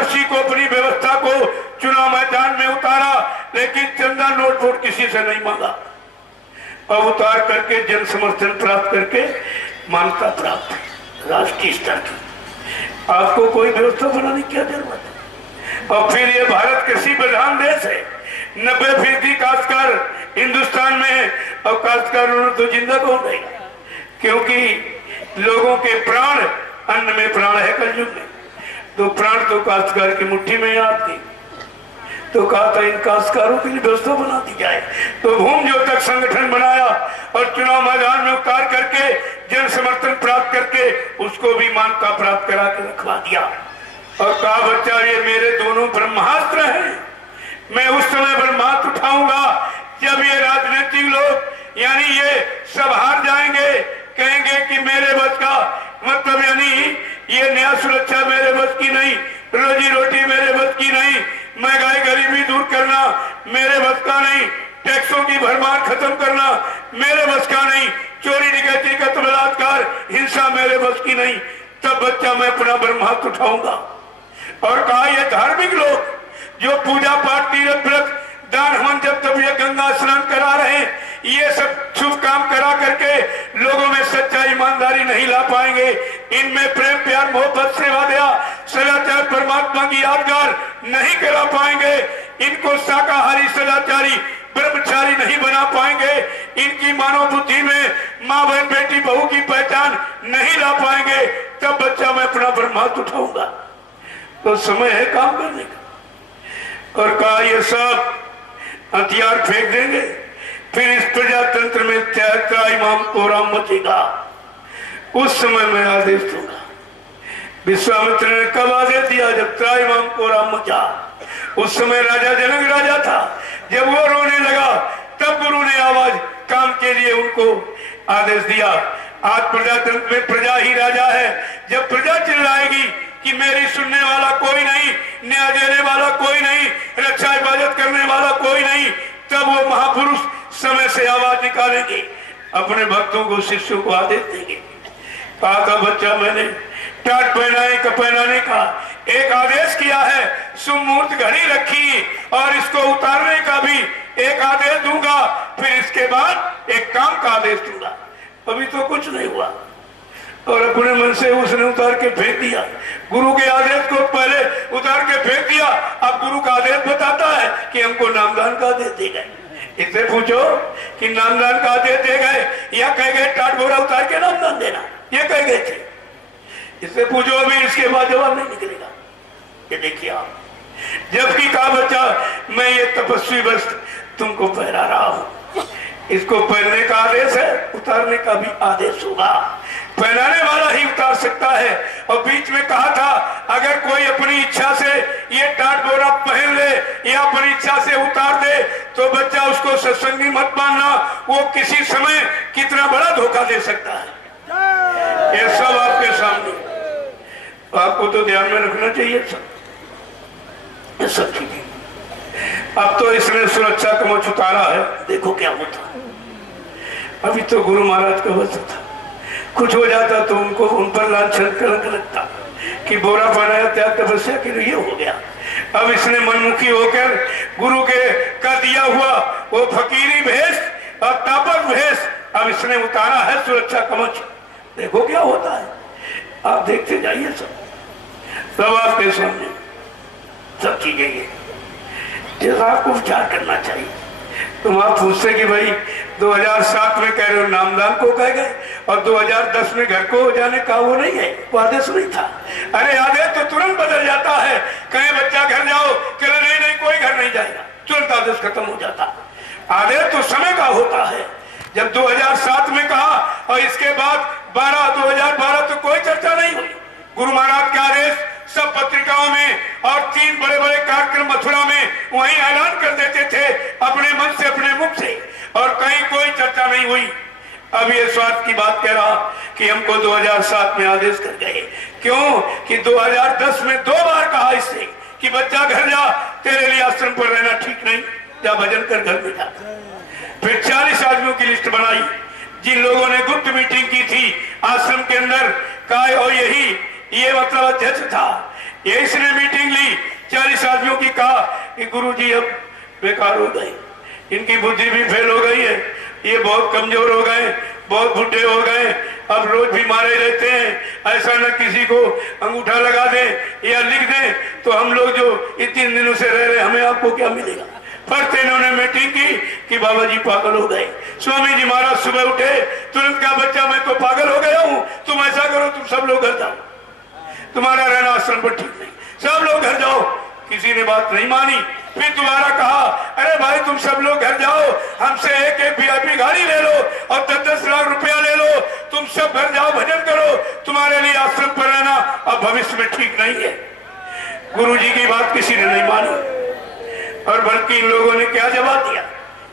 प्रत्याशी को, अपनी व्यवस्था को चुनाव मैदान में उतारा, लेकिन चंदा नोट वोट किसी से नहीं मांगा और उतार करके जन समर्थन प्राप्त करके मान्यता प्राप्त है राष्ट्रीय स्तर की। आपको कोई व्यवस्था बनाने की क्या जरूरत है? और फिर ये भारत कृषि प्रधान देश है, 90% काश्तकार हिंदुस्तान में है और काश्तकारों तो जिंदा कौन रहेगा? क्योंकि लोगों के प्राण, अन्न में प्राण है कलयुग में, तो प्राण तो काश्तकार की मुट्ठी में आपकी। तो कहा था इन काश्तकारों के लिए व्यवस्था बना दी जाए, तो भूमि ज्योतक संगठन बनाया और चुनाव मैदान में उतार करके जन समर्थन प्राप्त करके उसको भी मान्यता प्राप्त करा के रखवा दिया और कहा बच्चा ये मेरे दोनों ब्रह्मास्त्र हैं, मैं उस समय ब्रह्मास्त्र उठाऊंगा जब ये राजनीतिक लोग यानी ये सब हार जाएंगे, कहेंगे कि मेरे बस का मतलब यानी ये न्याय सुरक्षा मेरे बस की नहीं, रोजी रोटी मेरे बस की नहीं, महंगाई गरीबी दूर करना मेरे बस का नहीं, टैक्सों की भरमार खत्म करना मेरे बस का नहीं, चोरी डकैती कत्ल बलात्कार हिंसा मेरे बस की नहीं, तब बच्चा मैं अपना ब्रह्मास्त्र उठाऊंगा। और कहा ये धार्मिक लोग जो पूजा पाठ तीर्थ व्रत दान हवन जब तब ये गंगा स्नान करा रहे हैं, ये सब शुभ काम करा करके लोगों में सच्चा ईमानदारी नहीं ला पाएंगे, इनमें प्रेम प्यार मोहब्बत सेवा दया सदाचार परमात्मा की यादगार नहीं करा पाएंगे, इनको शाकाहारी सदाचारी ब्रह्मचारी नहीं बना पाएंगे, इनकी मानव बुद्धि में माँ बहन बेटी बहू की पहचान नहीं ला पाएंगे, तब बच्चा मैं अपना ब्रह्मास्त्र उठाऊंगा। तो समय है काम करने का। और कहा ये सब हथियार फेंक देंगे, फिर इस प्रजातंत्र में त्राईमाम कोराम मचेगा, उस समय मैं आदेश दूंगा। विश्वामित्र ने कब आदेश दिया? जब त्राईमाम कोराम मचा। उस समय राजा जनक राजा था, जब वो रोने लगा तब गुरु ने आवाज काम के लिए उनको आदेश दिया। आज प्रजातंत्र में प्रजा ही राजा है, जब प्रजा चिल्लाएगी कि मेरी सुनने वाला कोई नहीं, न्याय देने वाला कोई नहीं, रक्षा हिफाजत करने वाला कोई नहीं, तब वो महापुरुष समय से आवाज निकालेंगे, अपने भक्तों को शिष्यों को आदेश देंगे। कहा था बच्चा मैंने टाट पहनाने का एक आदेश किया है, सुमुहूर्त घड़ी रखी और इसको उतारने का भी एक आदेश दूंगा, फिर इसके बाद एक काम का आदेश दूंगा। अभी तो कुछ नहीं हुआ और अपने मन से उसने उतार के फेंक दिया। गुरु के आदेश को पहले उतार के फेंक दिया, अब गुरु का आदेश बताता है कि हमको नामदान का आदेश दे गए। इससे पूछो कि नामदान का आदेश दे गए या कह गए टाट बोरा उतार के नामदान देना, ये कह गए थे। इससे पूछो, अभी इसके बाद जवाब नहीं निकलेगा। ये देखिए आप, जबकि कहा बच्चा मैं ये तपस्वी वस्त्र तुमको पहना रहा हूं, इसको पहनने का आदेश है, उतारने का भी आदेश होगा। पहनाने वाला ही उतार सकता है। और बीच में कहा था अगर कोई अपनी इच्छा से ये टाट बोरा पहन ले या अपनी इच्छा से उतार दे तो बच्चा उसको सत्संगी मत मानना, वो किसी समय कितना बड़ा धोखा दे सकता है। ये सब आपके सामने, आपको तो ध्यान में रखना चाहिए सब चीजें। अब तो इसने सुरक्षा कवच उतारा है, देखो क्या होता। अभी तो गुरु महाराज का वचन था, कुछ हो जाता तो उनको उन पर लांछन कलंक लगता कि बोरा पहनाया त्याग तपस्या के लिए हो गया। अब इसने मनमुखी होकर गुरु के का दिया हुआ वो फकीरी भेष और तापस भेष अब इसने उतारा है सुरक्षा कवच। देखो क्या होता है, आप देखते जाइए। सब आपके सामने सब चीजें ये जैसा आपको विचार करना चाहिए। तुम आप पूछते कि भाई 2007 में कह रहे हो नामदान को कह गए और 2010 में घर को जाने का वो नहीं है, वो आदेश नहीं था। अरे आदेश तो तुरंत बदल जाता है, कहे बच्चा घर जाओ, कहे नहीं नहीं कोई घर नहीं जाएगा, तुरंत आदेश खत्म हो जाता। आदेश तो समय का होता है। जब 2007 में कहा और इसके बाद 2012 तो कोई चर्चा नहीं हुई। गुरु महाराज के आदेश सब पत्रिकाओं में और 3 बड़े बड़े कार्यक्रम मथुरा में वहीं ऐलान कर देते थे अपने मन से अपने मुख से, और कहीं कोई चर्चा नहीं हुई। अब ये स्वार्थ की बात कह रहा कि हमको 2007 में आदेश कर गए, क्यों कि 2010 में 2 बार कहा इससे कि बच्चा घर जा, तेरे लिए आश्रम पर रहना ठीक नहीं, जा भजन कर घर में जा। फिर 40 आदमियों की लिस्ट बनाई जिन लोगों ने गुप्त मीटिंग की थी आश्रम के अंदर का, और ये मतलब अध्यक्ष था, ये इसने मीटिंग ली कि गुरुजी अब बेकार हो गए, इनकी बुद्धि भी फेल हो गई है, ये बहुत कमजोर हो गए, बहुत बुढ़े हो गए, अब रोज भी मारे रहते हैं, ऐसा न किसी को अंगूठा लगा दें या लिख दें तो हम लोग जो इतने दिनों से रह रहे हमें आपको क्या मिलेगा। फर्स्ट इन्होंने मीटिंग की कि बाबा जी पागल हो गए। स्वामी जी महाराज सुबह उठे, तुरंत कहा बच्चा मैं तो पागल हो गया हूँ, तुम ऐसा करो तुम सब लोग घर जाओ, तुम्हारा रहना आश्रम पर ठीक नहीं, सब लोग घर जाओ। किसी ने बात नहीं मानी, फिर दोबारा कहा अरे भाई तुम सब लोग घर जाओ, हमसे एक एक VIP गाड़ी ले लो और 10-10 लाख रुपया ले लो, तुम सब घर जाओ भजन करो, तुम्हारे लिए आश्रम पर रहना अब भविष्य में ठीक नहीं है। गुरुजी की बात किसी ने नहीं मानी और बल्कि इन लोगों ने क्या जवाब दिया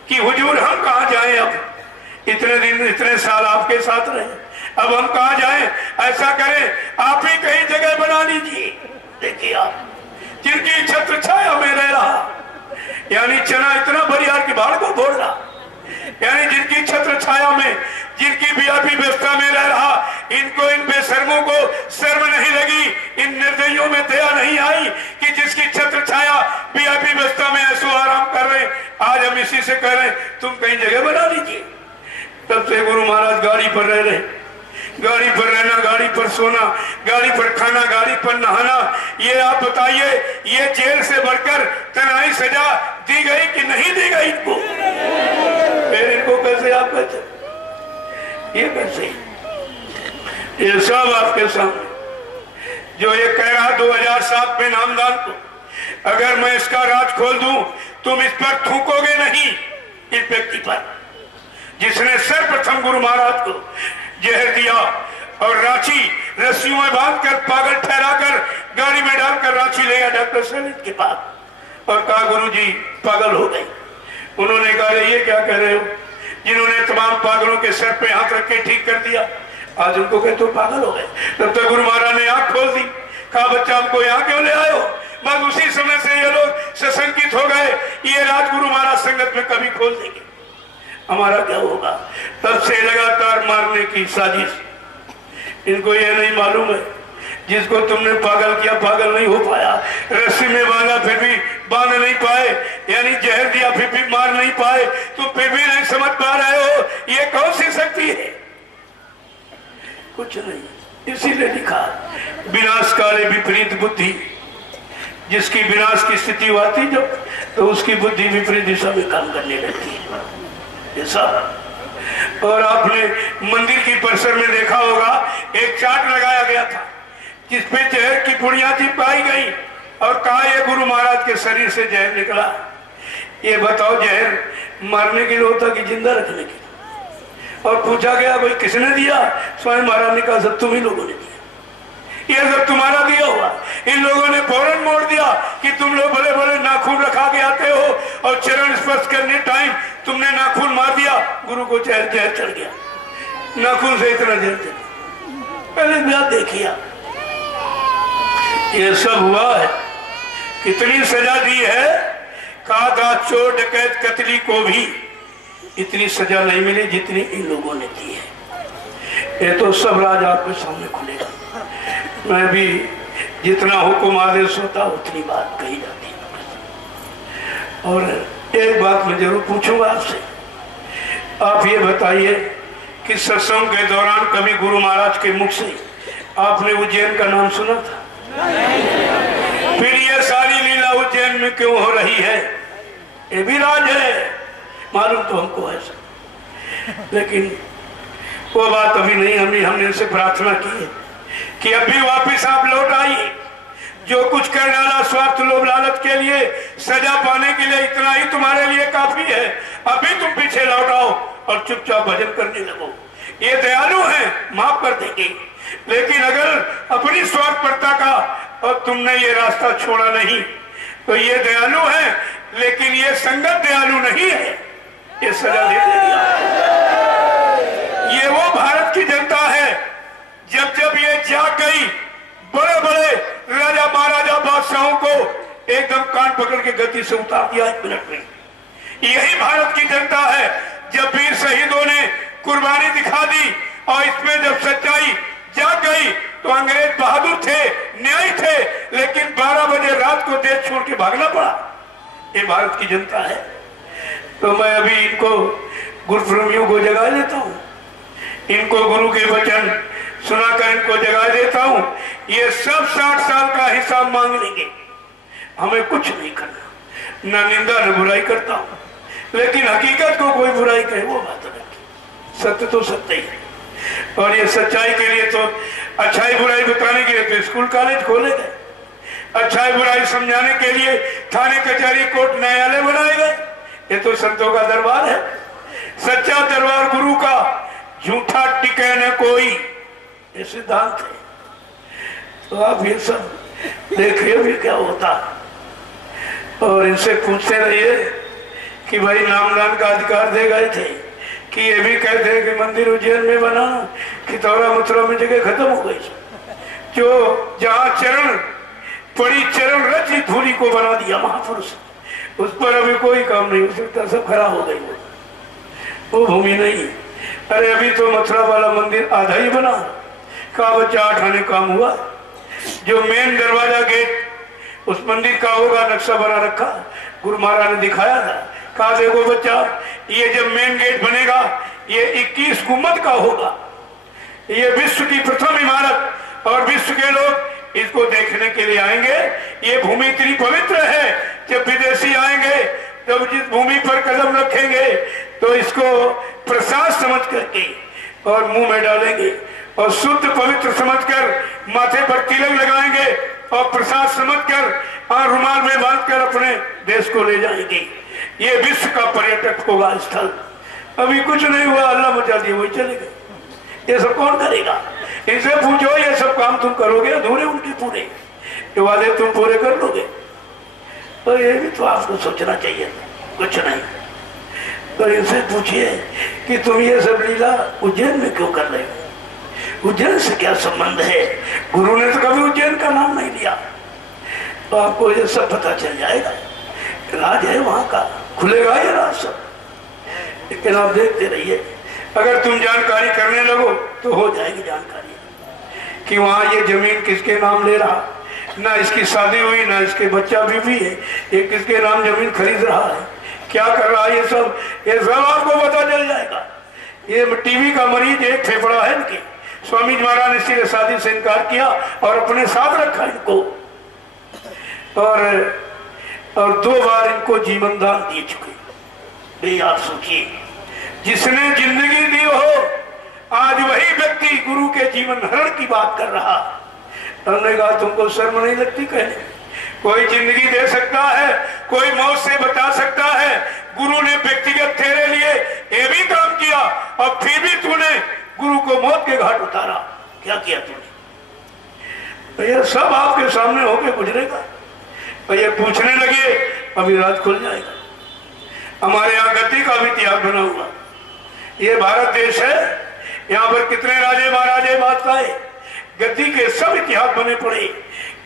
कि हुजूर हम कहाँ जाएं, अब इतने दिन इतने साल आपके साथ रहे, अब हम कहाँ जाएं, ऐसा करें आप ही कहीं जगह बना लीजिए। देखिए आप जिनकी छत्र छाया में रह रहा, यानी चना इतना बरियार की बाढ़ को बोल रहा, यानी जिनकी छत्र छाया में, जिनकी VIP व्यवस्था में रह रहा, इनको इन बेशर्मों को शर्म नहीं लगी, इन निर्दयियों में दया नहीं आई कि जिसकी छत्र छाया VIP व्यवस्था में ऐसो आराम कर रहे, आज हम इसी से कह रहे तुम कहीं जगह बना लीजिए। तब से गुरु महाराज गाड़ी पर रह रहे, गाड़ी पर रहना, गाड़ी पर सोना, गाड़ी पर खाना, गाड़ी पर नहाना, ये आप बताइए ये जेल से बढ़कर तनाई सजा दी गई कि नहीं दी गई इनको? फिर इनको कैसे आप कहते, ये कैसे, ये सब आपके सामने जो ये कह रहा 2007 में नामदान को, अगर मैं इसका राज खोल दूं तुम इस पर थूकोगे नहीं, इस व्यक्ति पर जिसने सर्वप्रथम गुरु महाराज को जहर दिया और रांची रस्सियों में बांधकर पागल ठहराकर गाड़ी में डालकर रांची ले गया डॉक्टर सैनिक के पास और कहा गुरुजी पागल हो गए। उन्होंने कहा ये क्या कह रहे हो, जिन्होंने तमाम पागलों के सर पे हाथ रख के ठीक कर दिया आज उनको कहते हो पागल हो गए। तब तक गुरु महाराज ने आंख खोल दी, कहा बच्चा हमको यहाँ क्यों ले आए हो। बस उसी समय से ये लोग सशंकित हो गए, ये राजगुरु महाराज संगत में कभी खोल देंगे, हमारा क्या होगा। तब से लगातार मारने की साजिश, इनको ये नहीं मालूम है जिसको तुमने पागल किया पागल नहीं हो पाया, रस्सी में बांधा फिर भी बांध नहीं पाए, यानी जहर दिया फिर भी मार नहीं पाए, तुम फिर भी नहीं समझ पा रहे हो ये कौन सी शक्ति है, कुछ नहीं। इसीलिए लिखा विनाश काले विपरीत बुद्धि, जिसकी विनाश की स्थिति आती जब तो उसकी बुद्धि विपरीत दिशा में काम करने लगती है, ये सब। और आपने मंदिर की परिसर में देखा होगा एक चार्ट लगाया गया था जिसपे जहर की पुड़िया चिपकाई गई और कहा यह गुरु महाराज के शरीर से जहर निकला। ये बताओ जहर मारने के लिए होता कि जिंदा रखने के लिए। और पूछा गया भाई किसने दिया, स्वयं महाराज ने कहा सब तुम ही लोगों ने दिया, ये सब तुम्हारा दिया हुआ। इन लोगों ने फौरन मोड़ दिया कि तुम लोग बड़े बड़े नाखून रखा के आते हो और चरण स्पर्श करने टाइम तुमने नाखून मार दिया, गुरु को जहर जहर चढ़ गया, नाखून से इतना जहर चढ़। पहले ब्याह देखिए ये सब हुआ है, कितनी सजा दी है, कहा था चोर डकैत कतली को भी इतनी सजा नहीं मिली जितनी इन लोगों ने दी है। ये तो सब राज आपके सामने खुलेगा। मैं भी जितना हुक्म आदेश होता उतनी बात कही जाती है। और एक बात मैं जरूर पूछूंगा आपसे, आप ये बताइए कि सत्संग के दौरान कभी गुरु महाराज के मुख से आपने उज्जैन का नाम सुना था? फिर ये सारी लीला उज्जैन में क्यों हो रही है? ये भी राज है, मालूम तो हमको है, लेकिन वो बात अभी नहीं। हमने उनसे प्रार्थना की है कि अभी वापिस आप लौट आइए, जो कुछ कर डाला स्वार्थ लोभ लालच के लिए, सजा पाने के लिए इतना ही तुम्हारे लिए काफी है। अभी तुम पीछे लौट आओ और चुपचाप भजन करने लगो। ये दयालु है, माफ कर देंगे, लेकिन अगर अपनी स्वार्थपरता का और तुमने ये रास्ता छोड़ा नहीं तो ये दयालु है, लेकिन ये संगत दयालु नहीं है, ये सजा दे देगा। ये वो भारत की जनता है जब जब ये जाग गई, बड़े बड़े राजा महाराजा बादशाहों को एकदम कान पकड़ के गति से उतार दिया 1 मिनट में। यही भारत की जनता है जब वीर शहीदों ने कुर्बानी दिखा दी और इसमें जब सच्चाई जाग गई तो अंग्रेज बहादुर थे, न्यायी थे, लेकिन 12 बजे रात को देश छोड़ के भागना पड़ा। ये भारत की जनता है। तो मैं अभी इनको गुरु प्रेमियों को जगा देता हूँ, इनको गुरु के वचन सुनाकर इनको जगा देता हूँ। ये सब 60 साल का हिसाब मांग लेंगे, हमें कुछ नहीं करना, न निंदा न बुराई करता हूँ, लेकिन हकीकत को कोई बुराई कहे वो बात नहीं, सत्य तो सत्य ही है। और ये सच्चाई के लिए तो अच्छाई बुराई बताने के लिए तो स्कूल कॉलेज खोले गए, अच्छाई बुराई समझाने के लिए थाने कचहरी कोर्ट न्यायालय बनाए गए। ये तो संतों का दरबार है, सच्चा दरबार गुरु का, झूठा टिके न कोई, ये सिद्धांत है। तो आप ये सब देखिए भी क्या होता, और इनसे पूछते रहिए कि भाई नामदान का अधिकार दे गए थे कि ये भी कहते हैं कि मंदिर उज्जैन में बना, खितौरा मथुरा में जगह खत्म हो गई, जो जहाँ चरण पड़ी चरण रच धूली को बना दिया महापुरुष, उस पर अभी कोई काम नहीं हो सकता, सब खराब हो गई, वो भूमि नहीं। अरे अभी तो मथुरा वाला मंदिर आधा ही बना, कहा बच्चा 8 आने काम हुआ, जो मेन दरवाजा गेट उस मंदिर का होगा नक्शा बना रखा, गुरु महाराज ने दिखाया था, कहा देखो बच्चा ये जब मेन गेट बनेगा ये 21 गुम्बद का होगा, ये विश्व की प्रथम इमारत और विश्व के लोग इसको देखने के लिए आएंगे। ये भूमि इतनी पवित्र है, जब विदेशी आएंगे जब जिस भूमि पर कदम रखेंगे तो इसको प्रसाद समझ करके और मुंह में डालेंगे और शुद्ध पवित्र समझकर माथे पर तिलक लगाएंगे और प्रसाद समझकर रुमाल में बांधकर अपने देश को ले जाएंगे। ये विश्व का पर्यटक होगा स्थल। अभी कुछ नहीं हुआ, अल्लाह मचा दिए वही चले गए। ये सब कौन करेगा? इनसे पूछो ये सब काम तुम करोगे अधूरे उनके पूरे, ये वादे तुम पूरे कर लोगे? तो ये भी तो आपको सोचना चाहिए, कुछ नहीं। तो इनसे पूछिए कि तुम ये सब लीला उज्जैन में क्यों कर रहे हो, उज्जैन से क्या संबंध है? गुरु ने तो कभी उज्जैन का नाम नहीं लिया। तो आपको ये सब पता चल जाएगा, राज है वहां का, खुलेगा ये राज सब। लेकिन आप देखते रहिए, अगर तुम जानकारी करने लगो तो हो जाएगी जानकारी कि वहां ये जमीन किसके नाम ले रहा, ना इसकी शादी हुई ना इसके बच्चा भी है, ये किसके नाम जमीन खरीद रहा है, क्या कर रहा है, ये सब आपको पता चल जाएगा। ये टीवी का मरीज एक फेफड़ा है इनके, स्वामी जी महाराज ने इसीलिए शादी से इनकार किया और अपने साथ रखा इनको, और 2 बार इनको जीवन दान दे चुके। आप सोचिए, जिसने जिंदगी दी हो आज वही व्यक्ति गुरु के जीवन हरण की बात कर रहा। हमने कहा तुमको शर्म नहीं लगती कहने? कोई जिंदगी दे सकता है, कोई मौत से बचा सकता है, गुरु ने व्यक्तिगत तेरे लिए ये भी काम किया और फिर भी तूने गुरु को मौत के घाट उतारा। क्या किया तूने? तो ये सब आपके सामने होके गुजरेगा। तो ये पूछने लगे अभी रात खुल जाएगा। हमारे यहाँ गद्दी का भी इतिहास बना हुआ, ये भारत देश है, यहाँ पर कितने राजे महाराजे बादशाह, गद्दी के सब इतिहास बने पड़े।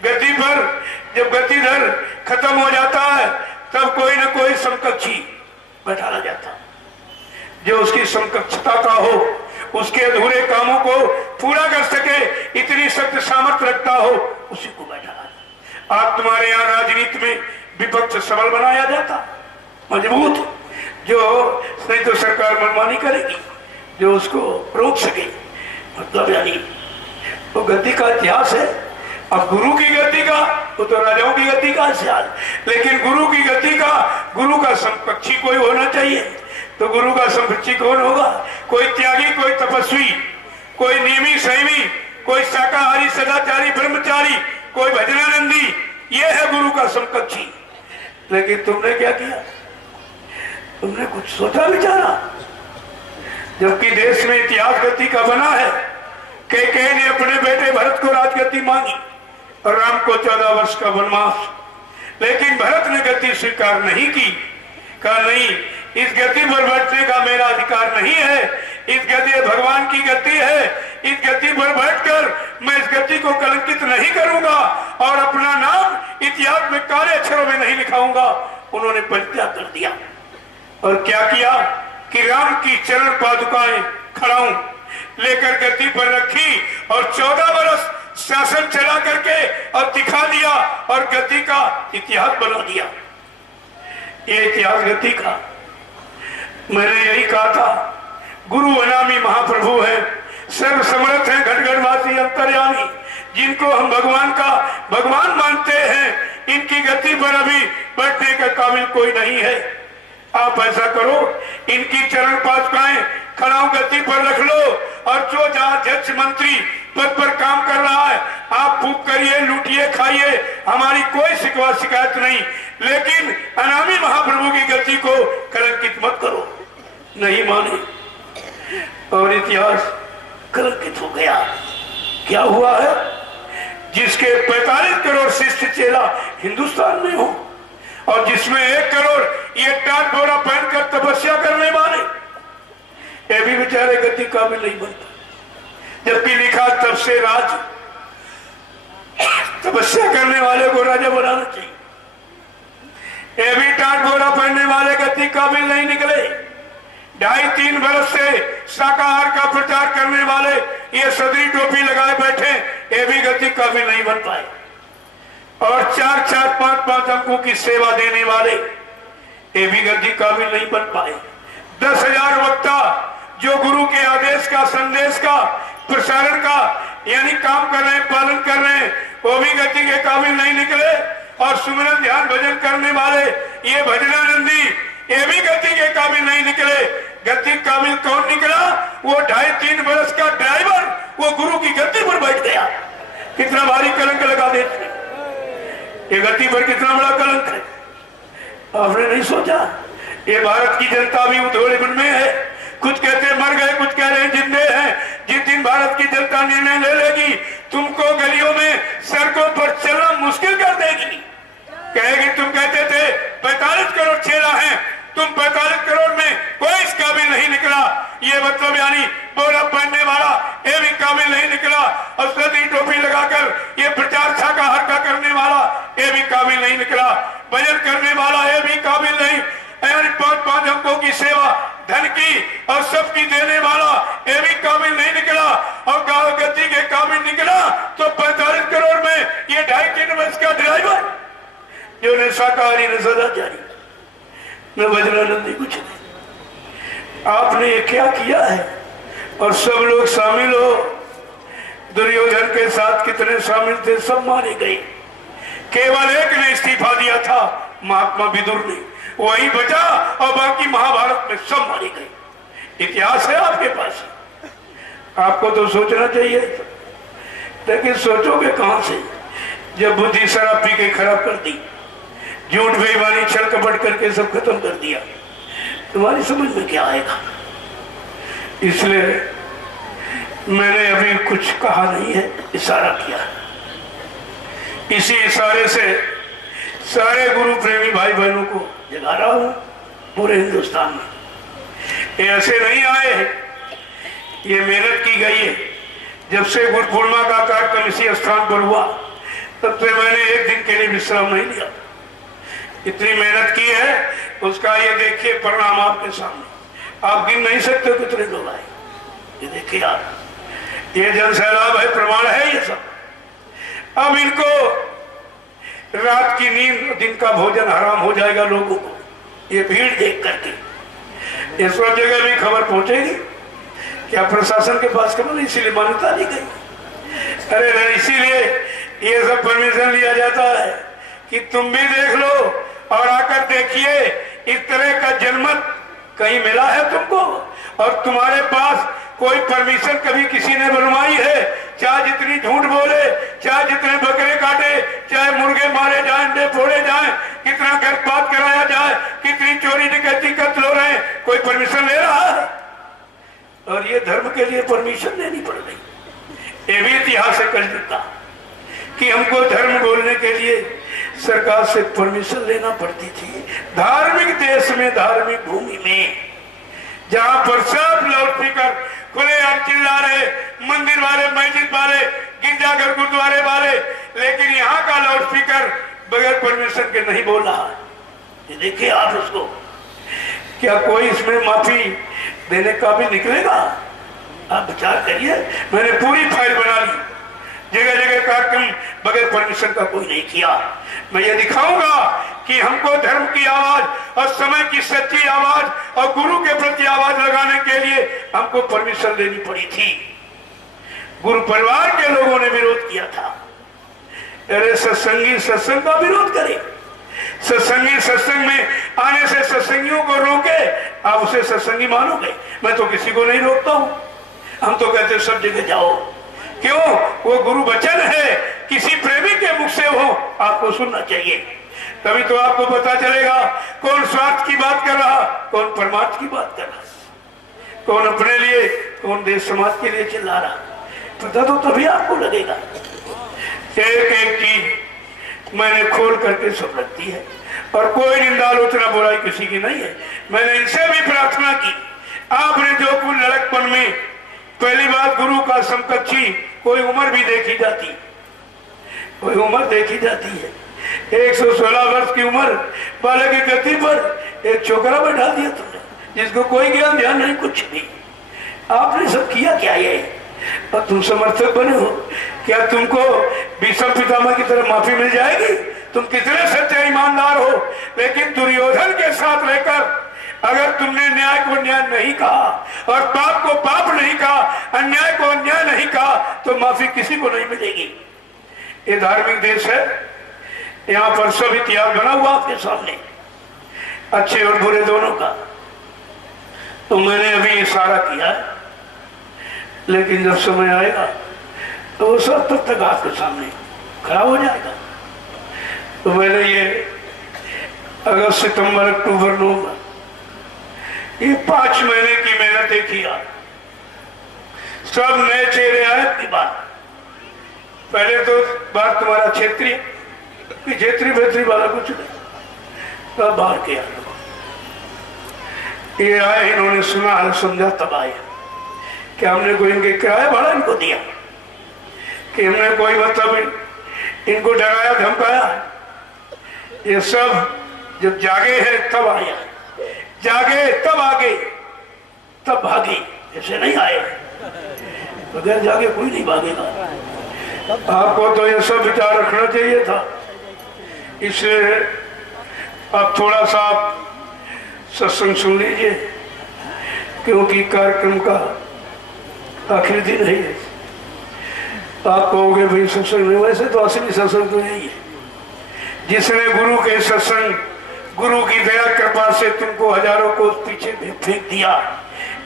गद्दी पर जब गद्दीधर खत्म हो जाता है तब कोई न कोई समकक्षी बैठाया जाता, जो उसकी समकक्षता का हो, उसके अधूरे कामों को पूरा कर सके, इतनी शक्ति सामर्थ्य रखता हो, उसी को बैठाया। आप तुम्हारे यहाँ राजनीति में विपक्ष सबल बनाया जाता, मजबूत, जो नहीं तो सरकार मनमानी करेगी, जो उसको रोक सके, मतलब यानी तो गद्दी का इतिहास है। अब गुरु की गद्दी का, वो तो राजाओं की गद्दी का इतिहास, लेकिन गुरु की गद्दी का, गुरु का समकक्षी कोई होना चाहिए। तो गुरु का समकक्षी कौन होगा? कोई त्यागी, कोई तपस्वी, कोई नियमी संयमी, कोई शाकाहारी सदाचारी ब्रह्मचारी, कोई भजनानंदी, ये है गुरु का समकक्षी। लेकिन तुमने क्या किया? तुमने कुछ सोचा विचारा? जबकि देश में इतिहास गद्दी का बना है, कैकेयी ने अपने बेटे भरत को राजगद्दी मांगी और राम को 14 वर्ष का वनवास, लेकिन भरत ने गद्दी स्वीकार नहीं की। कहा नहीं, इस गद्दी पर बैठने का मेरा अधिकार नहीं है, इस गद्दी भगवान की गद्दी है, इस गद्दी पर बैठकर मैं इस गद्दी को कलंकित नहीं करूंगा और अपना नाम इतिहास में काले अक्षरों में नहीं लिखाऊंगा। उन्होंने परित्याग कर दिया और क्या किया कि राम की चरण पादुकाएं खड़ाऊं लेकर गद्दी पर रखी और 14 वर्ष शासन चला करके और दिखा दिया और गद्दी का इतिहास बना दिया। ये इतिहास गति का। मैंने यही कहा था, गुरु अनामी महाप्रभु है, सर्व समर्थ है, घटघटवासी अंतर्यामी, जिनको हम भगवान मानते हैं, इनकी गति पर अभी बैठने का काबिल कोई नहीं है। आप ऐसा करो, इनकी चरण पादुकाएं खड़ाऊ गति पर रख लो, और जो जहां अध्यक्ष मंत्री पद पर काम कर रहा है, आप फूक करिए, लूटिए, खाइए, हमारी कोई शिकवा शिकायत नहीं, लेकिन अनामी महाप्रभु की गति को कलंकित मत करो। नहीं माने और इतिहास कलंकित हो गया। क्या हुआ है? जिसके 45 करोड़ शिष्य चेला हिंदुस्तान में हो, और जिसमें 1 करोड़ ये टाट बोरा पहनकर तपस्या करने वाले, ये भी बेचारे गति काबिल नहीं बनता। जबकि लिखा तब से राज, तपस्या करने वाले को राजा बनाना चाहिए। ये भी टाट बोरा पहनने वाले गति काबिल नहीं निकले। 2.5-3 बरस से शाकाहार का प्रचार करने वाले ये सदरी टोपी लगाए बैठे, ये भी गति काबिल नहीं बन पाए। और 4-4, 5-5 अंकों की सेवा देने वाले, ये भी गति काबिल नहीं बन पाए। 10,000 वक्ता जो गुरु के आदेश का, संदेश का, प्रसारण का यानी काम कर रहे हैं, पालन कर रहे हैं, वो भी गति के काबिल नहीं निकले। और सुमिरन ध्यान भजन करने वाले ये भजनानंदी, ये भी गति के काबिल नहीं निकले। गति काबिल कौन निकला? वो 2.5-3 बरस का ड्राइवर, वो गुरु की गति पर बैठ गया। कितना भारी कलंक लगा देते, ये गति पर कितना बड़ा कलंक है, आपने नहीं सोचा? ये भारत की जनता भी उधोड़ेपन में है। कुछ कहते मर गए, कुछ कह रहे जिंदे हैं। जिस दिन भारत की जनता निर्णय ले लेगी, तुमको गलियों में, सड़कों पर चलना मुश्किल कर देगी। कहेगी तुम कहते थे 45 करोड़ चेला हैं, तुम 45 करोड़ में कोई इस काबिल नहीं निकला। ये मतलब यानी बोरा पहनने वाला ये भी काबिल नहीं निकला, और सदी टोपी लगाकर ये प्रचार शाकाहार का करने वाला ये भी काबिल नहीं निकला, भजन करने वाला ये भी काबिल नहीं, 5-5 अंकों की सेवा धन की और सबकी देने वाला ये भी काबिल नहीं निकला, और गाँव गति के काबिल निकला तो 45 करोड़ में ये 2.5-3 वर्ष का ड्राइवर जो ने शाकाहारी ने सदा जारी न वज्रानंदी कुछ नहीं। आपने ये क्या किया है? और सब लोग शामिल हो। दुर्योधन के साथ कितने शामिल थे, सब मारे गए। केवल एक ने इस्तीफा दिया था, महात्मा विदुर ने, वही बचा, और बाकी महाभारत में सब मारे गए। इतिहास है आपके पास, आपको तो सोचना चाहिए, लेकिन सोचोगे कहां से जब बुद्धि शराब पी के खराब कर दी, झूठ बेईमानी छल कपट करके सब खत्म कर दिया, तुम्हारी समझ में क्या आएगा? इसलिए मैंने अभी कुछ कहा नहीं है, इशारा किया। इसी इशारे से सारे गुरु प्रेमी भाई बहनों को जगा रहा हूं पूरे हिंदुस्तान में। ये ऐसे नहीं आए, ये मेहनत की गई है। जब से गुरु पूर्णिमा का कार्यक्रम इसी स्थान पर हुआ, तब से मैंने एक दिन के लिए विश्राम नहीं लिया। इतनी मेहनत की है, उसका ये देखिए परिणाम आपके सामने। आप गिन नहीं सकते कितने लोग आए। ये देखिए आप, ये जन सैलाब है, प्रमाण है ये सब। अब इनको रात की नींद, दिन का भोजन हराम हो जाएगा लोगों को, ये भीड़ देख करके। इस वक्त जगह भी खबर पहुंचेगी, क्या प्रशासन के पास खबर, इसीलिए मान्यता दी गई। अरे नहीं, इसीलिए ये सब परमिशन लिया जाता है कि तुम भी देख लो और आकर देखिए। इस तरह का जनमत कहीं मिला है तुमको? और तुम्हारे पास कोई परमिशन कभी किसी ने बनवाई है? चाहे जितनी झूठ बोले, चाहे जितने बकरे काटे, चाहे मुर्गे मारे जाए, अंडे फोड़े जाए, कितना गर्भपात कराया जाए, कितनी चोरी डकैती कत्ल हो रहे हैं, कोई परमिशन ले रहा है? और ये धर्म के लिए परमिशन लेनी पड़ गई। ये भी इतिहास है कलयुग का कि हमको धर्म बोलने के लिए सरकार से परमिशन लेना पड़ती थी। धार्मिक देश में, धार्मिक भूमि में, जहां पर सब लाउडस्पीकर खुलेआम चिल्ला रहे, मंदिर वाले, मस्जिद वाले, गिरजाघर गुरुद्वारे वाले, लेकिन यहाँ का लाउडस्पीकर बगैर परमिशन के नहीं बोल रहा। ये देखिए आप उसको, क्या कोई इसमें माफी देने का भी निकलेगा? आप विचार करिए। मैंने पूरी फाइल बना ली, जगह जगह कार्यक्रम बगैर परमिशन का कोई नहीं किया। मैं ये दिखाऊंगा कि कि हमको धर्म की आवाज और समय की सच्ची आवाज और गुरु के प्रति आवाज लगाने के लिए हमको परमिशन लेनी पड़ी थी। गुरु परिवार के लोगों ने विरोध किया था। अरे सत्संगी सत्संग का विरोध करे, सत्संगी सत्संग में आने से सत्संगियों को रोके, आप उसे सत्संगी मानोगे? मैं तो किसी को नहीं रोकता हूं। हम तो कहते सब जगह जाओ। क्यों? वो गुरु वचन है, किसी प्रेमी के मुख से हो आपको सुनना चाहिए, तभी तो आपको पता चलेगा कौन स्वार्थ की बात कर रहा, कौन परमार्थ की बात कर रहा, कौन अपने लिए, कौन देश समाज के लिए चिल्ला रहा। पता तो तभी आपको लगेगा। एक एक चीज मैंने खोल करके सब रखती है और कोई निंदा आलोचना बुराई किसी की नहीं है। मैंने इनसे भी प्रार्थना की, आपने जो कुछ लड़कपन में, पहली बात गुरु का समकक्षी कोई उम्र भी देखी जाती, कोई उम्र देखी जाती है। 116 वर्ष की उम्र बालक की गति पर एक छोकरा बैठा दिया तुमने, जिसको कोई ज्ञान ध्यान नहीं, कुछ भी। आपने सब किया क्या ये? और तुम समर्थक बने हो। क्या तुमको भीष्म पितामह की तरह माफी मिल जाएगी? तुम कितने सच्चे ईमानदार हो, लेकिन दुर्योधन के साथ रहकर अगर तुमने न्याय को न्याय नहीं कहा और पाप को पाप नहीं कहा, अन्याय को अन्याय नहीं कहा, तो माफी किसी को नहीं मिलेगी। ये धार्मिक देश है, यहाँ पर सब इतिहास बना हुआ आपके सामने, अच्छे और बुरे दोनों का। तो मैंने अभी इशारा किया है, लेकिन जब समय आएगा तो वो सब तब तक आपके सामने खड़ा हो जाएगा। तो मैंने ये अगस्त सितंबर अक्टूबर नवंबर ये 5 महीने की मेहनत देखी आप, सब नए चेहरे आए की बात। पहले तो बात तुम्हारा क्षेत्रीय भेत्री वाला कुछ नहीं, तब बाहर किया ये आए, इन्होंने सुना है, समझा, तब आए कि हमने कोई इनके किराया भाड़ा इनको दिया, कि हमने कोई मतलब इनको डराया धमकाया। ये सब जब जागे हैं तब आया, जागे तब आगे, तब भागे, ऐसे नहीं आए। बगैर जागे कोई नहीं भागेगा। आपको तो ये सब विचार रखना चाहिए था। इसलिए अब थोड़ा सा सत्संग सुन लीजिए, क्योंकि कार्यक्रम का आखिरी दिन है। आप कहोगे भाई सत्संग नहीं, वैसे तो असली सत्संग तो यही है, जिसने गुरु के सत्संग, गुरु की दया कृपा से तुमको हजारों को पीछे फेंक दिया,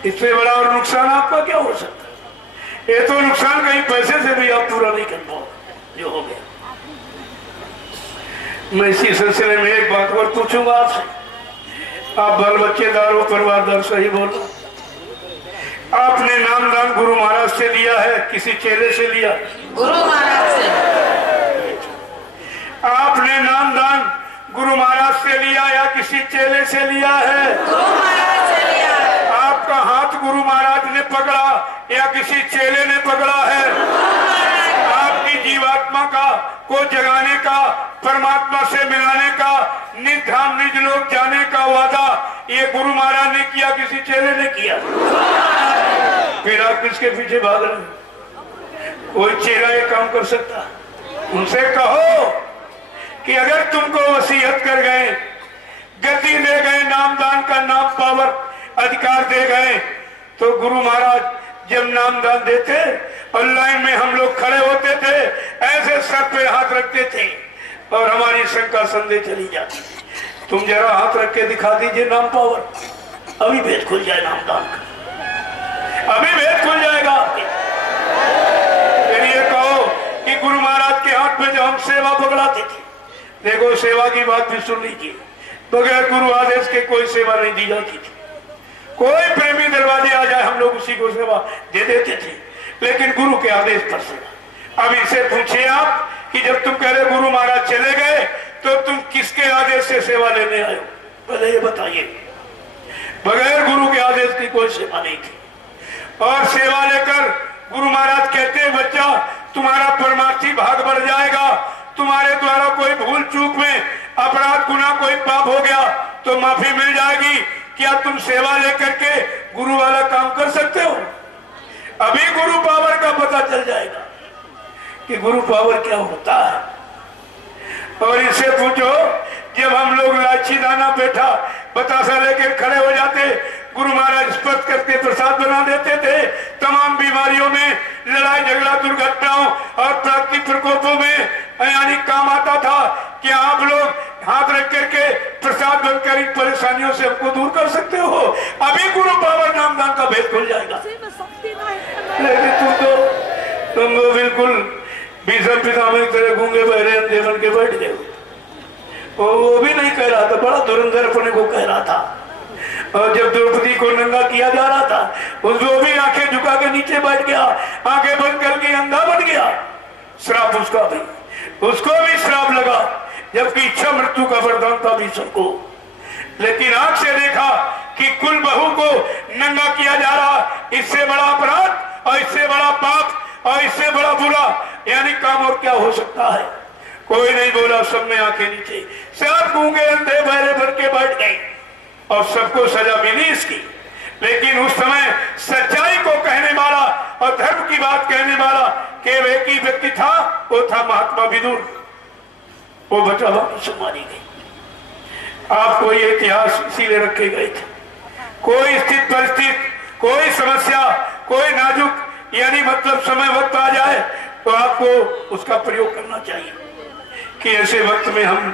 इससे बड़ा और नुकसान आपका क्या हो सकता है? ये तो नुकसान कहीं पैसे से भी आप पूरा नहीं कर पाओ जो हो गया। मैं इसी सिलसिले में एक बात और पूछूंगा आपसे, आप बाल बच्चेदार हो, परिवारदार, सही बोलो। आपने नामदान गुरु महाराज से लिया है, किसी चेले से लिया? गुरु महाराज से। आपने नामदान गुरु महाराज से लिया या किसी चेले से लिया है? गुरु महाराज से लिया है। आपका हाथ गुरु महाराज ने पकड़ा या किसी चेले ने पकड़ा है? आपकी जीवात्मा का को जगाने का, परमात्मा से मिलाने का, निज धाम निज लोक जाने का वादा ये गुरु महाराज ने किया, किसी चेले ने किया? फिर आप किसके पीछे भाग रहे? कोई चेला ये काम कर सकता? उनसे कहो कि अगर तुमको वसीयत कर गए, गति दे गए, नामदान का नाम पावर अधिकार दे गए, तो गुरु महाराज जब नामदान देते और लाइन में हम लोग खड़े होते थे, ऐसे सर पे हाथ रखते थे और हमारी शंका संदेह चली जाती। तुम जरा हाथ रख के दिखा दीजिए नाम पावर, अभी भेद खुल जाए नामदान का, अभी भेद खुल जाएगा। फिर ये कहो कि गुरु महाराज के हाथ में जो हम सेवा पकड़ाते थे, देखो सेवा की बात भी सुन लीजिए, बगैर गुरु आदेश के कोई सेवा नहीं दी जाती थी। कोई प्रेमी दरवाजे आ जाए हम लोग उसी को सेवा दे देते थे, लेकिन गुरु के आदेश पर सेवा। अब इसे पूछिए आप कि जब तुम कह रहे गुरु महाराज चले गए तो तुम किसके आदेश से सेवा लेने आए हो? पहले ये बताइए। बगैर गुरु के आदेश की कोई सेवा नहीं थी। और सेवा लेकर गुरु महाराज कहते हैं बच्चा तुम्हारा परमार्थी भाग बढ़ जाएगा, तुम्हारे द्वारा कोई भूल चूक में अपराध गुनाह कोई पाप हो गया तो माफी मिल जाएगी। क्या तुम सेवा लेकर के गुरु वाला काम कर सकते हो? अभी गुरु पावर का पता चल जाएगा कि गुरु पावर क्या होता है। और इससे पूछो जब हम लोग लाची दाना पेठा बतासा लेकर खड़े हो जाते, गुरु महाराज स्पर्श करके प्रसाद बना देते थे। तमाम बीमारियों में, लड़ाई झगड़ा, दुर्घटनाओं और प्राकृतिक प्रकोपों में यानी काम आता था कि आप लोग हाथ रख करके प्रसाद बनकर इन परेशानियों से हमको दूर कर सकते हो। अभी गुरु पावर नामदान का भेद खुल जाएगा। लेकिन तुम तो बिल्कुल भीषम पितामह की तरह गूंगे बहरे अंधे बन के बैठ गए। वो भी नहीं कह रहा था, बड़ा धुरंधर अपने को कह रहा था। और जब द्रौपदी को नंगा किया जा रहा था, वो भी आंखें झुका के नीचे बैठ गया, आंखें बंद करके अंधा बन गया। श्राप उसका भी, उसको भी श्राप लगा, जबकि इच्छा मृत्यु का वरदान था भी सबको। लेकिन आंख से देखा कि कुल बहू को नंगा किया जा रहा, इससे बड़ा अपराध और इससे बड़ा पाप और इससे बड़ा बुरा यानी काम और क्या हो सकता है। कोई नहीं बोला, सब में आंखें नीचे, सब गूंगे अंधे बहरे बन के बैठ गए और सबको सजा मिली इसकी। लेकिन उस समय सच्चाई को कहने वाला और धर्म की बात कहने वाला केवल एक ही व्यक्ति था, वो था महात्मा विदुर। वो बचा बाकी सब मारी गई। आपको ये इतिहास इसीलिए रखे गए थे। कोई स्थित परिस्थिति, कोई समस्या, कोई नाजुक यानी मतलब समय वक्त आ जाए तो आपको उसका प्रयोग करना चाहिए कि ऐसे वक्त में हम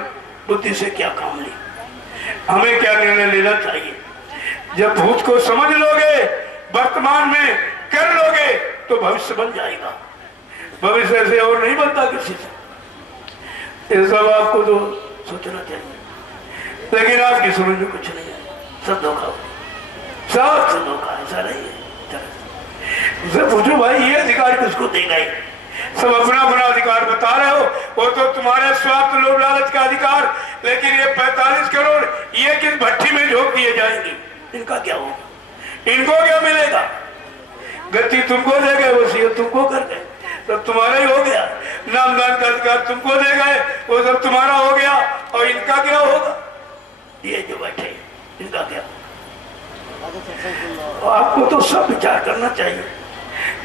बुद्धि से क्या काम लें, हमें क्या निर्णय लेना चाहिए। जब भूत को समझ लोगे, वर्तमान में कर लोगे तो भविष्य बन जाएगा। भविष्य ऐसे और नहीं बनता किसी से। ये सब आपको तो सोचना चाहिए, लेकिन आपकी समझ में कुछ नहीं है। सब धोखा हो, सब धोखा, ऐसा नहीं है। उसे पूछो भाई ये अधिकार किसको देगा? सब अपना अपना अधिकार बता रहे हो, वो तो तुम्हारे स्वार्थ लोभ लालच का अधिकार। लेकिन ये 45 करोड़ ये किस भट्टी में झोंक दिए जाएंगे, इनका क्या होगा? इनको क्या मिलेगा? गति तुमको दे गए, वसीयत तुमको कर गए, सब तुम्हारा ही हो गया। नामदान का अधिकार तुमको दे गए, वो सब तुम्हारा हो गया। और इनका क्या होगा? ये जो बैठे इनका क्या? आपको तो सब विचार करना चाहिए,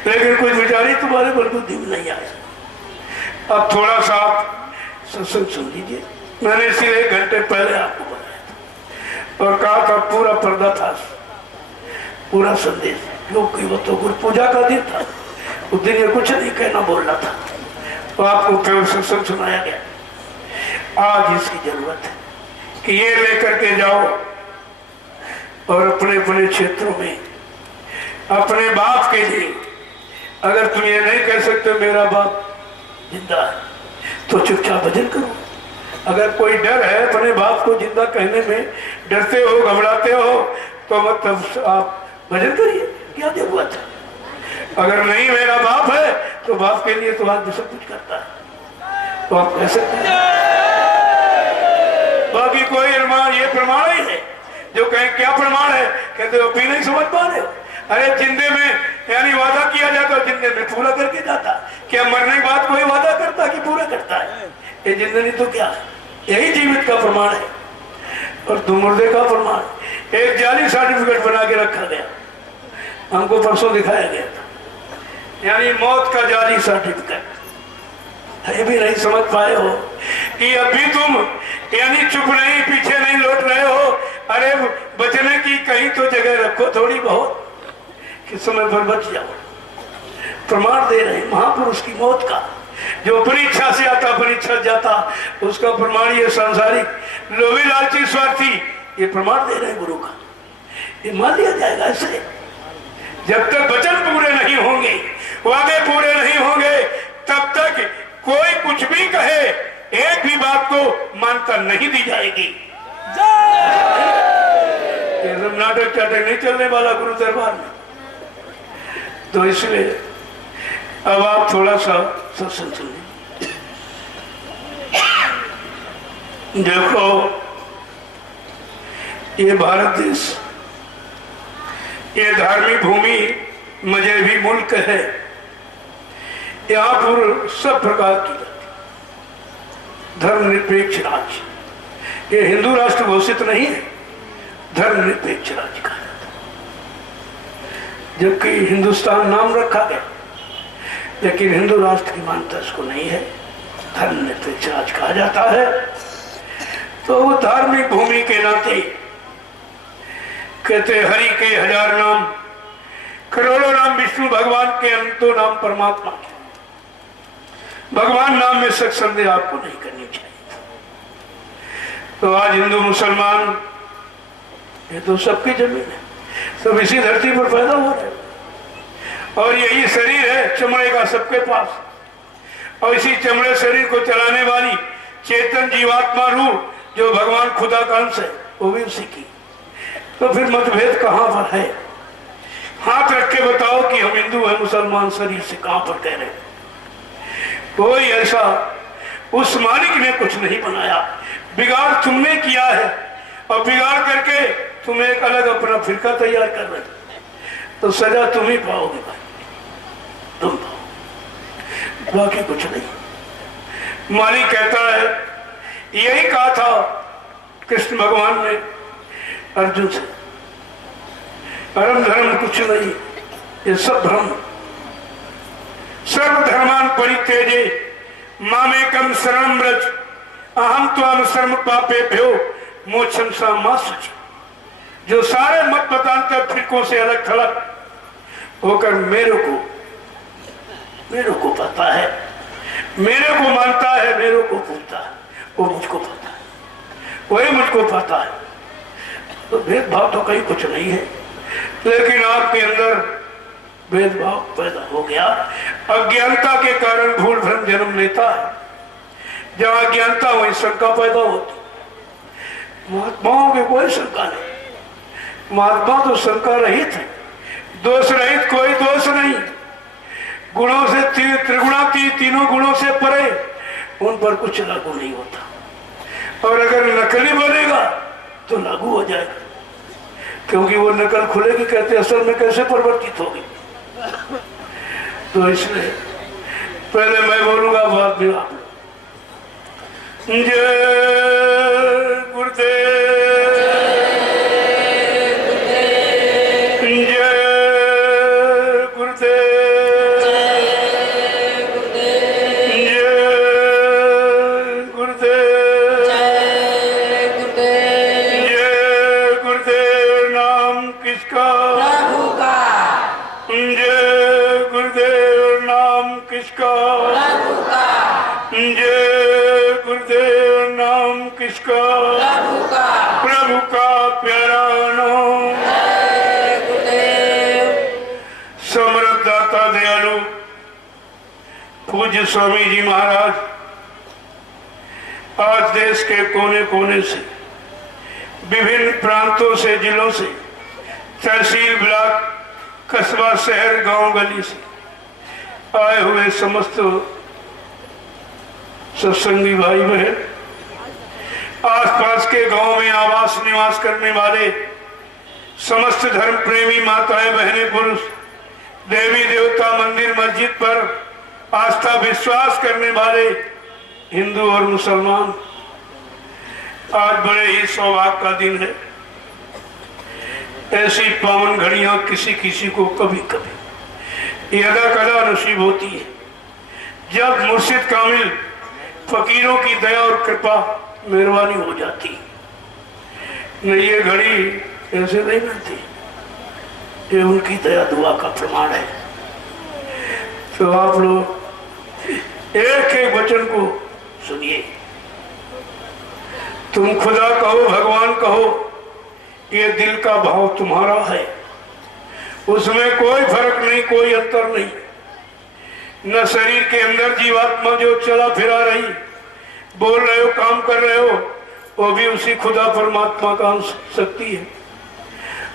लेकिन कोई विचार ही तुम्हारे बल बुद्धि में नहीं आया। अब थोड़ा सा सत्संग सुन लीजिए। मैंने इसीलिए 1 घंटे पहले आपको बताया था और कहा था पूरा पर्दा था, पूरा संदेश। क्योंकि वो तो गुरु पूजा का दिन था, उस दिन ये कुछ नहीं कहना बोल रहा था, तो आपको केवल सत्संग सुनाया गया। आज इसकी जरूरत है कि ये लेकर के जाओ और अपने अपने क्षेत्रों में अपने बाप के लिए, अगर तुम ये नहीं कह सकते मेरा बाप जिंदा है, तो चुपचाप भजन करो। अगर कोई डर है अपने बाप को जिंदा कहने में, डरते हो, घबराते हो, तो मतलब आप भजन करिए, क्या जरूरत है? अगर नहीं मेरा बाप है तो बाप के लिए तो आदमी सब कुछ करता है, तो आप कह सकते हैं। बाकी कोई ये प्रमाण ही है। जो कहें क्या प्रमाण है, कहते हो भी नहीं समझ पा रहे हो। अरे जिंदे में यानी वादा किया जाता, जिंदे में पूरा करके जाता। क्या मरने के बाद कोई वादा करता कि पूरा करता है? ये जिंदगी तो क्या है, यही जीवित का प्रमाण है और तुम मुर्दे का प्रमाण। एक जाली सर्टिफिकेट बना के रखा गया, हमको परसों दिखाया गया था, यानी मौत का जाली सर्टिफिकेट। ये भी नहीं समझ पाए हो कि अभी तुम यानी चुप नहीं, पीछे नहीं लौट रहे हो। अरे बचने की कहीं तो जगह रखो थोड़ी बहुत, कि समय पर बच जाओ। प्रमाण दे रहे महापुरुष की मौत का, जो अपनी इच्छा से आता अपनी इच्छा जाता, उसका प्रमाण ये सांसारिक लोभी लालची स्वार्थी ये प्रमाण दे रहे गुरु का। ये मान लिया जाएगा ऐसे। जब तक वचन पूरे नहीं होंगे, वादे पूरे नहीं होंगे, तब तक कोई कुछ भी कहे, एक भी बात को मानता नहीं दी जाएगी। ये सब नाटक चाटक नहीं चलने वाला गुरु दरबार में। तो इसलिए अब आप थोड़ा सा सत्संग सुन लीजिए। देखो ये भारत देश, ये धार्मिक भूमि, मजहबी मुल्क है। यहाँ पर सब प्रकार की धर्मनिरपेक्ष राज्य। ये हिंदू राष्ट्र घोषित नहीं है, धर्मनिरपेक्ष राज्य कहा जाता है। जबकि हिंदुस्तान नाम रखा गया, लेकिन हिंदू राष्ट्र की मान्यता इसको नहीं है, धर्मनिरपेक्ष राज्य कहा जाता है। तो वो धार्मिक भूमि के नाते कहते हरि के 1000 नाम, करोड़ों नाम विष्णु भगवान के, अनंतों नाम परमात्मा के। भगवान नाम में शक संदेह आपको नहीं करनी चाहिए। तो आज हिंदू मुसलमान ये तो सबकी जमीन है, सब इसी धरती पर पैदा हो रहे हैं और यही शरीर है चमड़े का सबके पास, और इसी चमड़े शरीर को चलाने वाली चेतन जीवात्मा रूप जो भगवान खुदा का अंश है वो भी उसी की। तो फिर मतभेद कहां पर है? हाथ रख के बताओ कि हम हिंदू हैं मुसलमान शरीर से, कहां पर कह रहे हैं? कोई ऐसा उस मालिक ने कुछ नहीं बनाया, बिगाड़ तुमने किया है और बिगाड़ करके तुम एक अलग अपना फिरका तैयार कर रहे हो, तो सजा तुम ही पाओगे भाई, तुम पाओ, बाकी कुछ नहीं। मालिक कहता है, यही कहा था कृष्ण भगवान ने अर्जुन से, परम धर्म कुछ नहीं, ये सब भ्रम। सर्वधर्मान परित्यजे मामेकम शरणं व्रज अहम त्वाम सर्व पापेभ्यो मोक्षं मा शुचि। जो सारे मत मतांतर फिरकों से अलग थलग होकर मेरे को पता है, मेरे को मानता है, मेरे को पूछता है, वो मुझको पता है, वही मुझको पता है। तो भेदभाव तो कहीं कुछ नहीं है, लेकिन आपके अंदर भेदभाव पैदा हो गया। अज्ञानता के कारण भूल भ्रम जन्म लेता है, जहां अज्ञानता वहीं शंका पैदा होती। महात्माओं की कोई शंका नहीं, महात्मा तो शंका रहित है, दोष रहित, कोई दोष नहीं। गुणों से त्रिगुणातीत, तीनों गुणों से परे, उन पर कुछ लागू नहीं होता। और अगर नकली बनेगा तो लागू हो जाएगा, क्योंकि वो नकल खुलेगी, कहते असल में कैसे परिवर्तित होगी। तो इसलिए पहले मैं बोलूंगा, बाद में आप। जय गुरुदेव, प्रभु का प्यारा नाम। समर्थ दाता दयालु पूज्य स्वामी जी महाराज आज देश के कोने कोने से, विभिन्न प्रांतों से, जिलों से, तहसील, ब्लॉक, कस्बा, शहर, गांव, गली से आए हुए समस्त सत्संगी भाई बहन, आसपास के गांव में आवास निवास करने वाले समस्त धर्म प्रेमी माताएं, बहनें, पुरुष, देवी देवता, मंदिर मस्जिद पर आस्था विश्वास करने वाले हिंदू और मुसलमान, आज बड़े ही सौभाग्य का दिन है। ऐसी पावन घड़ियां किसी किसी को कभी कभी यदा कदा नसीब होती है, जब मुर्शिद कामिल फकीरों की दया और कृपा मेहरबानी हो जाती। नहीं, ये घड़ी ऐसे नहीं मिलती, ये उनकी दया दुआ का प्रमाण है। तो आप लोग एक एक वचन को सुनिए। तुम खुदा कहो, भगवान कहो, ये दिल का भाव तुम्हारा है, उसमें कोई फर्क नहीं, कोई अंतर नहीं। न शरीर के अंदर जीवात्मा जो चला फिरा रही, बोल रहे हो, काम कर रहे हो, वो भी उसी खुदा परमात्मा का शक्ति है।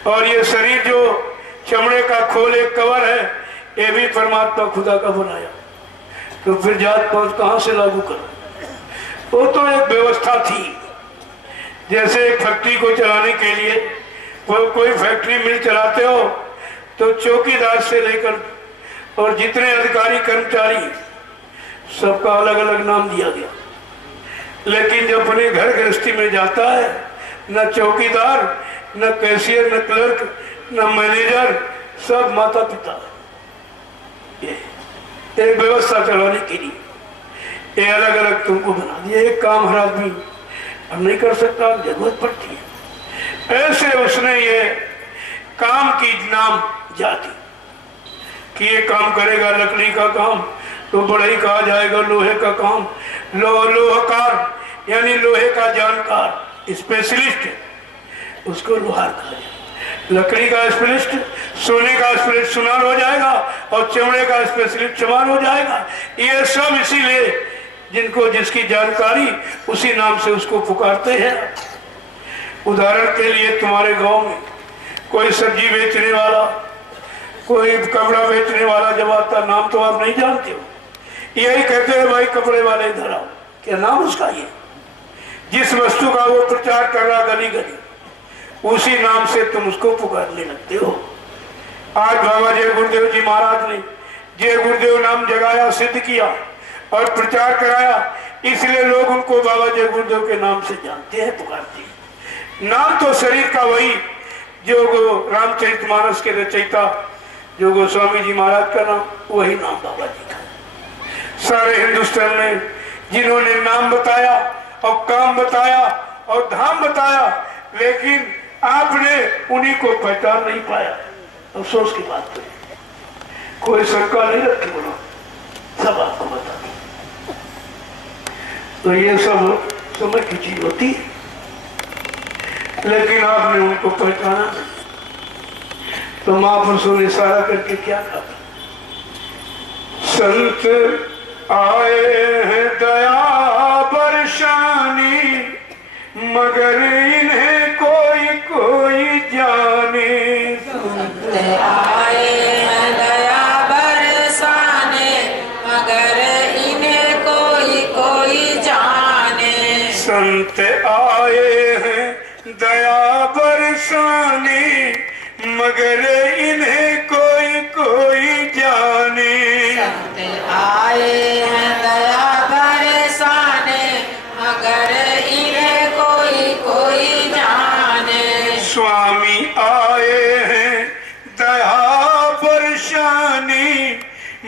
और ये शरीर जो चमड़े का खोल एक कवर है, ये भी परमात्मा खुदा का बनाया। तो फिर जात पात कहां से लागू करो? वो तो एक व्यवस्था थी। जैसे एक फैक्ट्री को चलाने के लिए कोई फैक्ट्री मिल चलाते हो तो चौकीदार से लेकर और जितने अधिकारी कर्मचारी सबका अलग अलग नाम दिया गया। लेकिन जब अपने घर गृहस्थी में जाता है, न चौकीदार, न कैशियर, न क्लर्क, न मैनेजर, सब माता पिता। ये एक व्यवस्था चलाने के लिए ये अलग अलग तुमको बना दिया। एक काम हर आदमी अब नहीं कर सकता, जरूरत पड़ती है। ऐसे उसने ये काम की नाम जाति कि ये काम करेगा, लकड़ी का काम तो बड़ा ही कहा जाएगा, लोहे का काम लोहकार यानी लोहे का जानकार स्पेशलिस्ट, उसको लोहार कहा जाएगा। लकड़ी का स्पेशलिस्ट सोने का स्पेशलिस्ट सुनार हो जाएगा और चमड़े का स्पेशलिस्ट चमार हो जाएगा। ये सब इसीलिए जिनको जिसकी जानकारी उसी नाम से उसको पुकारते हैं। उदाहरण के लिए तुम्हारे गांव में कोई सब्जी बेचने वाला, कोई कपड़ा बेचने वाला जब आता, नाम तो आप नहीं जानते हो, यही कहते हैं भाई कपड़े वाले इधर आओ, क्या नाम उसका ये, जिस वस्तु का वो प्रचार कर रहा गली गली उसी नाम से तुम उसको पुकारने लगते हो। आज बाबा जय गुरुदेव जी महाराज ने जय गुरुदेव नाम जगाया, सिद्ध किया और प्रचार कराया, इसलिए लोग उनको बाबा जय गुरुदेव के नाम से जानते हैं, पुकारते हैं। नाम तो शरीर का वही जो रामचरितमानस के रचयिता जो गोस्वामी जी महाराज का नाम, वही नाम बाबा जी का। सारे हिंदुस्तान में जिन्होंने नाम बताया और काम बताया और धाम बताया, लेकिन आपने उन्हीं को पहचान नहीं पाया। अफसोस की बात है, कोई शंका नहीं रखी, बोलो सब आपको बता दो। तो ये सब समय की चीज होती है, लेकिन आपने उनको पहचाना नहीं। तो महापुरुषों ने इशारा करके क्या कहा, संत आए हैं दया बरसानी, मगर इन्हें कोई कोई जाने। संत आए हैं दया बरसाने, मगर इन्हें कोई कोई जाने। संत आए हैं दया बरसाने, मगर इन्हें कोई कोई जाने। संत आए हैं दया बरसाने, मगर इन्हें कोई कोई जाने। स्वामी आए हैं दया बरसाने,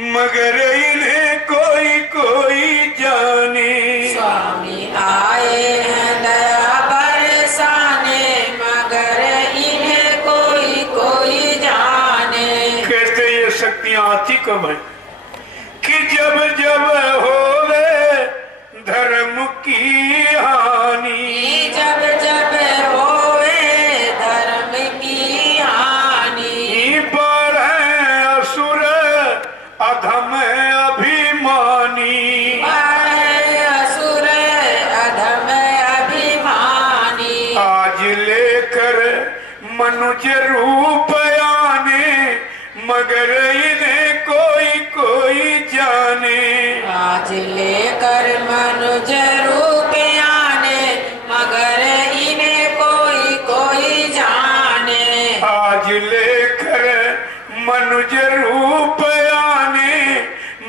मगर इन्हें कोई कोई जाने। स्वामी आए हैं दया बरसाने, मगर इन्हें कोई कोई जाने। कहते ये शक्तियां आती कब है कि जब जब होवे धर्म की हानि, जब जब होए धर्म की हानि। बढ़े असुर अधम अभिमानी, बढ़े असुर अधम अभिमानी। आज लेकर मनुज रूप आने, मगर इन्हें कोई कोई जाने। आज लेकर मनुज रूप आने, मगर इन्हें कोई कोई जाने। आज लेकर मनुज रूप आने,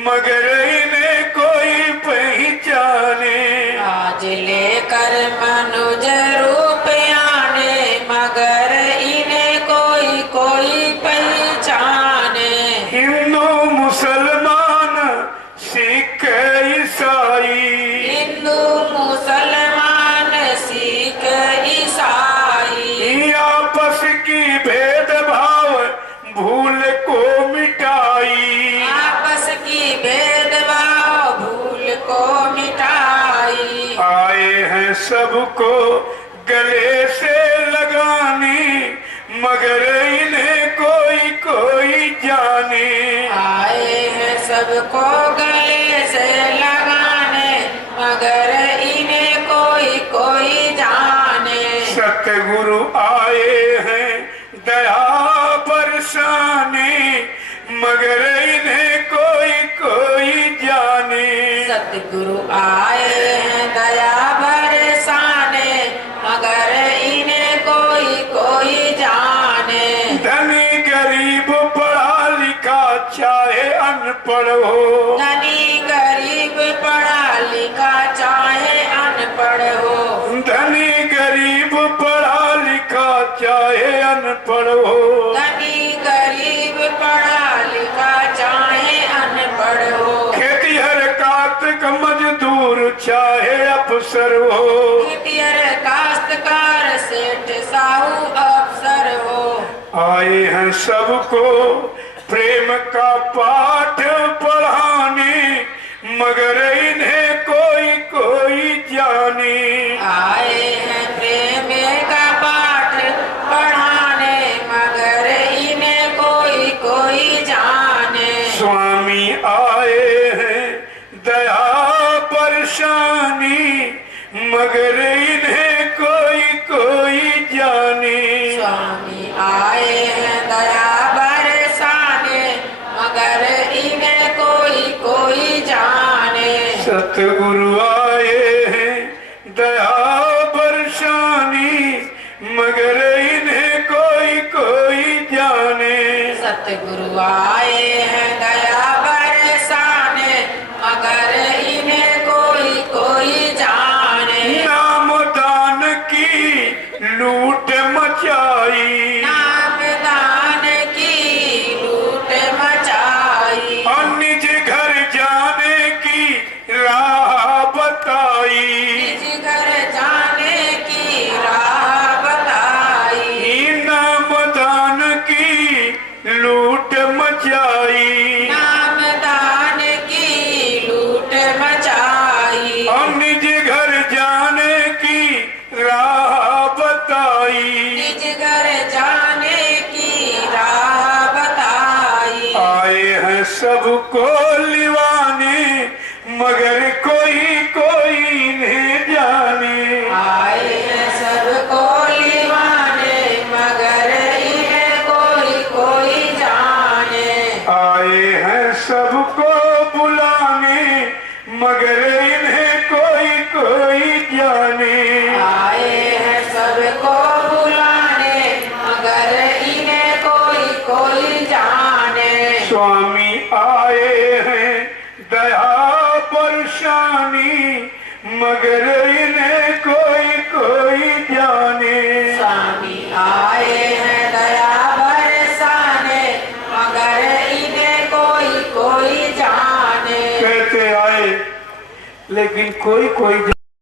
मगर इन्हें कोई पहचाने। आज लेकर मनुज रूप आने, मगर इन्हें कोई कोई पहचाने। हिंदू मुसलमान सिख ईसाई, हिंदू मुसलमान सिख ईसाई। आपस की भेदभाव भूल को मिटाई। आपस की भेदभाव भूल को मिटाई। आए हैं सबको गले से लगाने, मगर इन्हें कोई कोई जाने। आए हैं सबको गले से लगाने, मगर इन्हें कोई कोई जाने। सतगुरु आए हैं दया बरसाने, मगर इन्हें कोई कोई जाने। सतगुरु आए हैं दया बरसाने, मगर इन्हें कोई कोई जाने। धनी गरीब पढ़ा लिखा चाहे अनपढ़ हो, धनी गरीब पढ़ा लिखा चाहे अनपढ़ हो। धनी गरीब पढ़ा लिखा चाहे अनपढ़ हो। धनी गरीब पढ़ा लिखा चाहे अनपढ़ हो। खेती हर कात का मजदूर चाहे अफसर हो। खेतिहर काहू अवसर हो। आए हैं सबको प्रेम का पाठ पढ़ाने, मगर इन्हें कोई कोई जाने। आए हैं प्रेम का पाठ पढ़ाने, मगर इन्हें कोई कोई जाने। स्वामी आए हैं दया परेशानी, मगर इन्हें कोई कोई जाने। स्वामी आए हैं दया बरसाने, मगर इन्हें कोई कोई जाने। सतगुरु आए हैं दया बरसानी, मगर इन्हें कोई कोई जाने। सतगुरु आए हैं दया बरसाने, मगर इन्हें कोई कोई जाने। नाम दान की लूट मचाई, नाम दान की लूट मचाई। और निज घर जाने की राह बताई। निज घर जाने की राह बताई। नाम दान की लूट मचाई, नाम दान की लूट मचाई। और निज घर जाने की राह बताई। निज घर जाने की राह बताई। आए हैं सबको लिवाने, मगर कोई कोई इन्हें जाने। आए हैं सबको लिवाने, मगर इन्हें कोई कोई जाने। आए हैं सबको बुलाने, मगर इन्हें कोई कोई जाने। आए हैं सबको बुलाने, मगर इन्हें कोई कोई जाने। स्वामी आए हैं दया परेशानी, मगर इन्हें कोई कोई जाने। स्वामी आए हैं दया बरसाने, मगर इन्हें कोई कोई जाने। कहते आए लेकिन कोई कोई